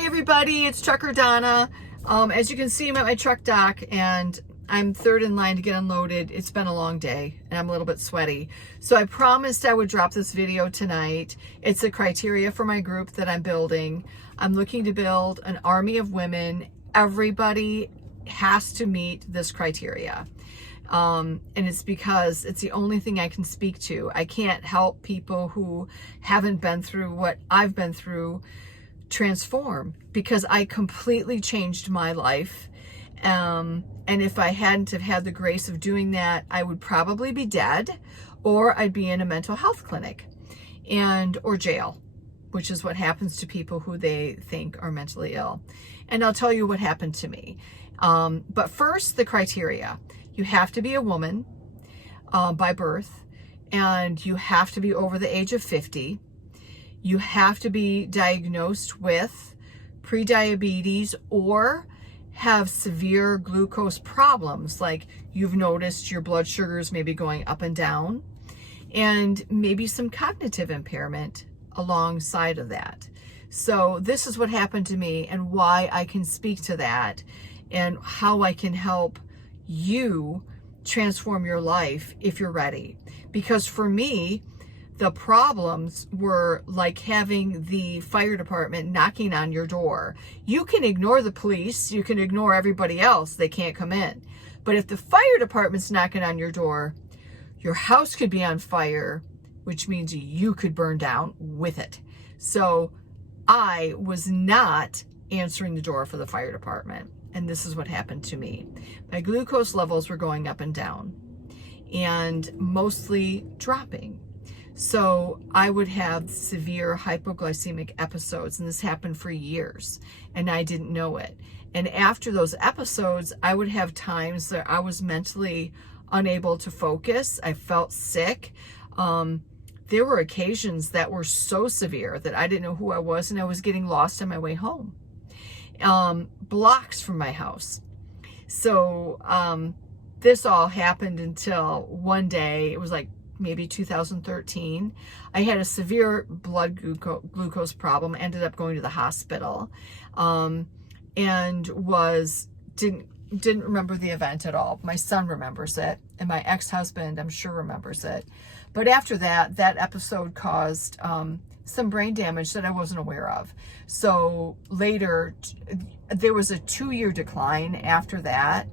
Hi everybody, it's Trucker Donna. As you can see, I'm at my truck dock and I'm third in line to get unloaded. It's been a long day and I'm a little bit sweaty. So I promised I would drop this video tonight. It's the criteria for my group that I'm building. I'm looking to build an army of women. Everybody has to meet this criteria. And it's because it's the only thing I can speak to. I can't help people who haven't been through what I've been through transform, because I completely changed my life. And if I hadn't have had the grace of doing that, I would probably be dead, or I'd be in a mental health clinic or jail, which is what happens to people who they think are mentally ill. And I'll tell you what happened to me. But first, the criteria. You have to be a woman by birth, and you have to be over the age of 50. You have to be diagnosed with pre-diabetes or have severe glucose problems, like you've noticed your blood sugars maybe going up and down, and maybe some cognitive impairment alongside of that. So this is what happened to me and why I can speak to that and how I can help you transform your life if you're ready. Because for me, the problems were like having the fire department knocking on your door. You can ignore the police, you can ignore everybody else, they can't come in. But if the fire department's knocking on your door, your house could be on fire, which means you could burn down with it. So I was not answering the door for the fire department. And this is what happened to me. My glucose levels were going up and down and mostly dropping. So I would have severe hypoglycemic episodes, and this happened for years, and I didn't know it. And after those episodes, I would have times that I was mentally unable to focus. I felt sick. There were occasions that were so severe that I didn't know who I was, and I was getting lost on my way home. Blocks from my house. So this all happened until one day, it was like maybe 2013, I had a severe blood glucose problem, ended up going to the hospital, and didn't remember the event at all. My son remembers it, and my ex-husband, I'm sure, remembers it. But after that episode caused some brain damage that I wasn't aware of. So later, there was a 2-year decline after that.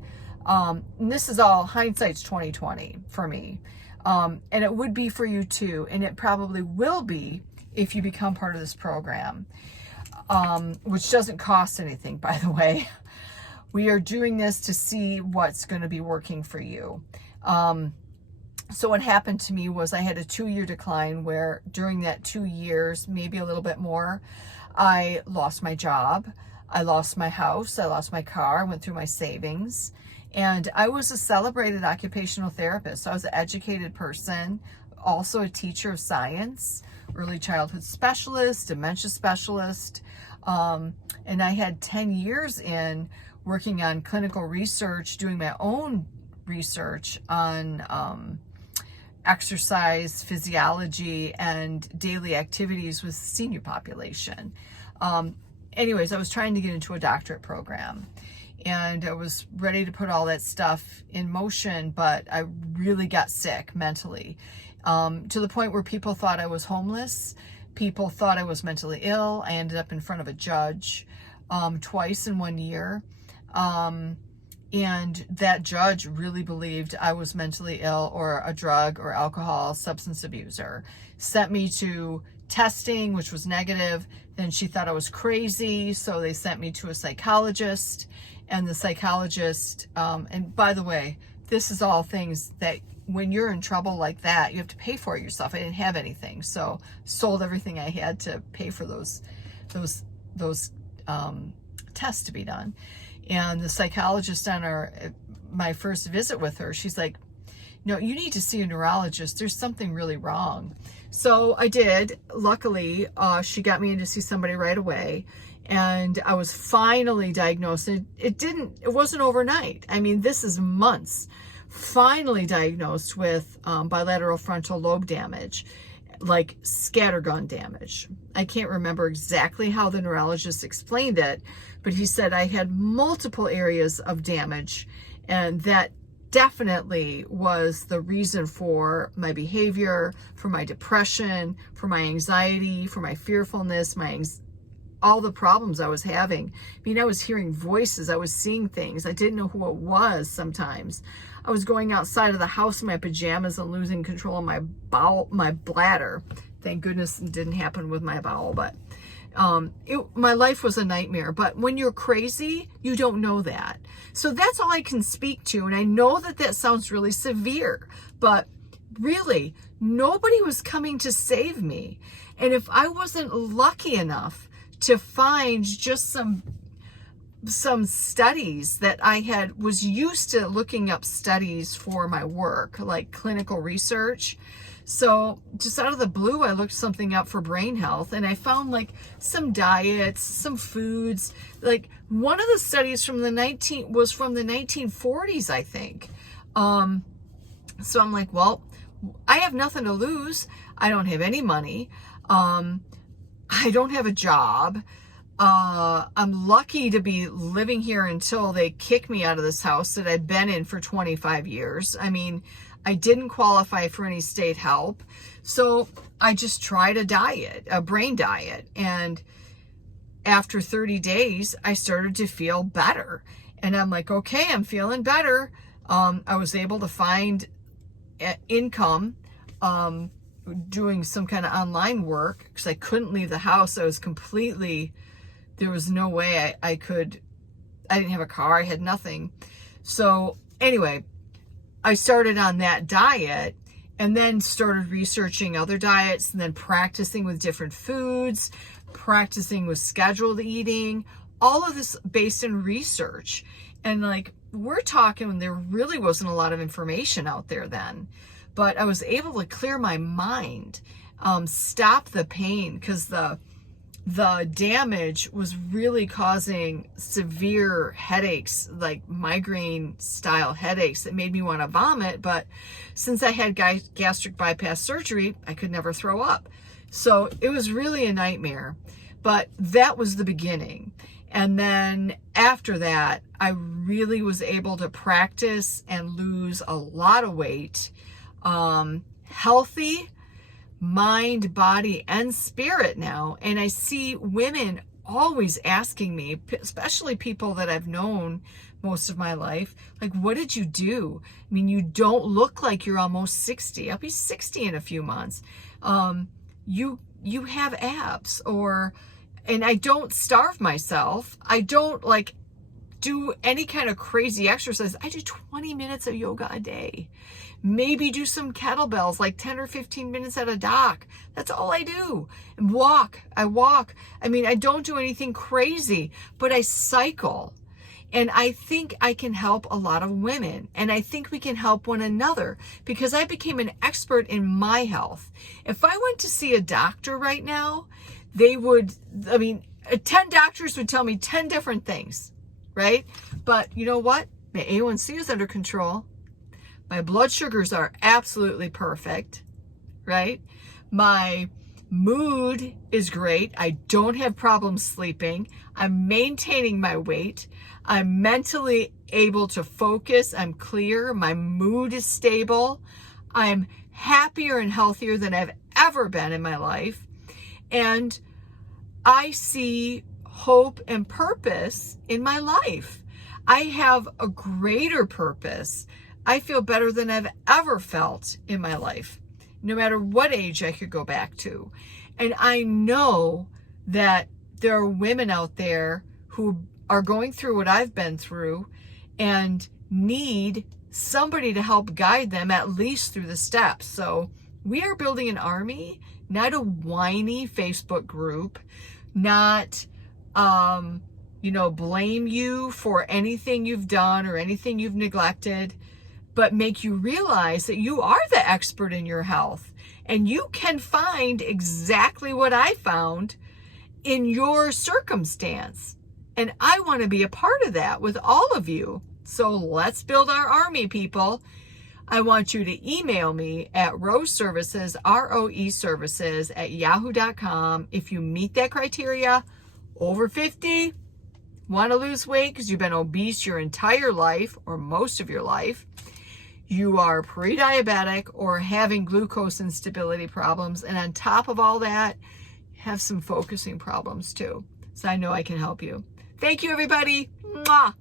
And this is all hindsight's 2020 for me. And it would be for you too. And it probably will be if you become part of this program, which doesn't cost anything, by the way. We are doing this to see what's going to be working for you. So what happened to me was I had a 2-year decline where during that 2 years, maybe a little bit more, I lost my job. I lost my house. I lost my car. I went through my savings. And I was a celebrated occupational therapist. So I was an educated person, also a teacher of science, early childhood specialist, dementia specialist. And I had 10 years in working on clinical research, doing my own research on exercise, physiology, and daily activities with the senior population. Anyways, I was trying to get into a doctorate program. And I was ready to put all that stuff in motion, but I really got sick mentally, to the point where people thought I was homeless. People thought I was mentally ill. I ended up in front of a judge twice in 1 year. And that judge really believed I was mentally ill or a drug or alcohol substance abuser. Sent me to testing, which was negative. Then she thought I was crazy, so they sent me to a psychologist. And the psychologist, and by the way, this is all things that when you're in trouble like that, you have to pay for it yourself. I didn't have anything, so sold everything I had to pay for those tests to be done. And the psychologist on my first visit with her, she's like, "No, you need to see a neurologist. There's something really wrong." So I did. Luckily, she got me in to see somebody right away. And I was finally diagnosed. It wasn't overnight. I mean, this is months. Finally diagnosed with bilateral frontal lobe damage. like scattergun damage. I can't remember exactly how the neurologist explained it, but he said I had multiple areas of damage, and that definitely was the reason for my behavior, for my depression, for my anxiety, for my fearfulness, all the problems I was having. I mean, I was hearing voices, I was seeing things, I didn't know who it was sometimes. I was going outside of the house in my pajamas and losing control of my bladder. Thank goodness it didn't happen with my bowel, but my life was a nightmare. But when you're crazy, you don't know that. So that's all I can speak to. And I know that that sounds really severe, but really, nobody was coming to save me. And if I wasn't lucky enough to find just some studies that was used to looking up studies for my work, like clinical research. So just out of the blue, I looked something up for brain health, and I found like some diets, some foods. Like one of the studies was from the 1940s, I think. So I'm like, well, I have nothing to lose. I don't have any money. I don't have a job. I'm lucky to be living here until they kick me out of this house that I've been in for 25 years. I mean, I didn't qualify for any state help. So I just tried a brain diet. And after 30 days, I started to feel better. And I'm like, okay, I'm feeling better. I was able to find income, doing some kind of online work because I couldn't leave the house. There was no way I didn't have a car. I had nothing. So anyway, I started on that diet and then started researching other diets and then practicing with different foods, practicing with scheduled eating, all of this based in research. And like, we're talking, there really wasn't a lot of information out there then, but I was able to clear my mind, stop the pain, because the damage was really causing severe headaches, like migraine style headaches that made me want to vomit. But since I had gastric bypass surgery, I could never throw up. So it was really a nightmare, but that was the beginning. And then after that, I really was able to practice and lose a lot of weight, healthy, mind, body, and spirit now. And I see women always asking me, especially people that I've known most of my life, like, what did you do? I mean, you don't look like you're almost 60. I'll be 60 in a few months. You have abs, and I don't starve myself. I don't like do any kind of crazy exercise. I do 20 minutes of yoga a day. Maybe do some kettlebells, like 10 or 15 minutes at a dock. That's all I do. And I walk. I mean, I don't do anything crazy, but I cycle. And I think I can help a lot of women. And I think we can help one another because I became an expert in my health. If I went to see a doctor right now, 10 doctors would tell me 10 different things, right? But you know what? My A1C is under control. My blood sugars are absolutely perfect, right? My mood is great. I don't have problems sleeping. I'm maintaining my weight. I'm mentally able to focus. I'm clear. My mood is stable. I'm happier and healthier than I've ever been in my life. And I see hope and purpose in my life. I have a greater purpose. I feel better than I've ever felt in my life, no matter what age I could go back to. And I know that there are women out there who are going through what I've been through and need somebody to help guide them at least through the steps. So we are building an army, not a whiny Facebook group, not, blame you for anything you've done or anything you've neglected, but make you realize that you are the expert in your health and you can find exactly what I found in your circumstance. And I want to be a part of that with all of you. So let's build our army, people. I want you to email me at roeservices, ROE services @yahoo.com if you meet that criteria, over 50, want to lose weight because you've been obese your entire life or most of your life, you are pre-diabetic or having glucose instability problems, and on top of all that, have some focusing problems too. So I know I can help you. Thank you, everybody. Mwah.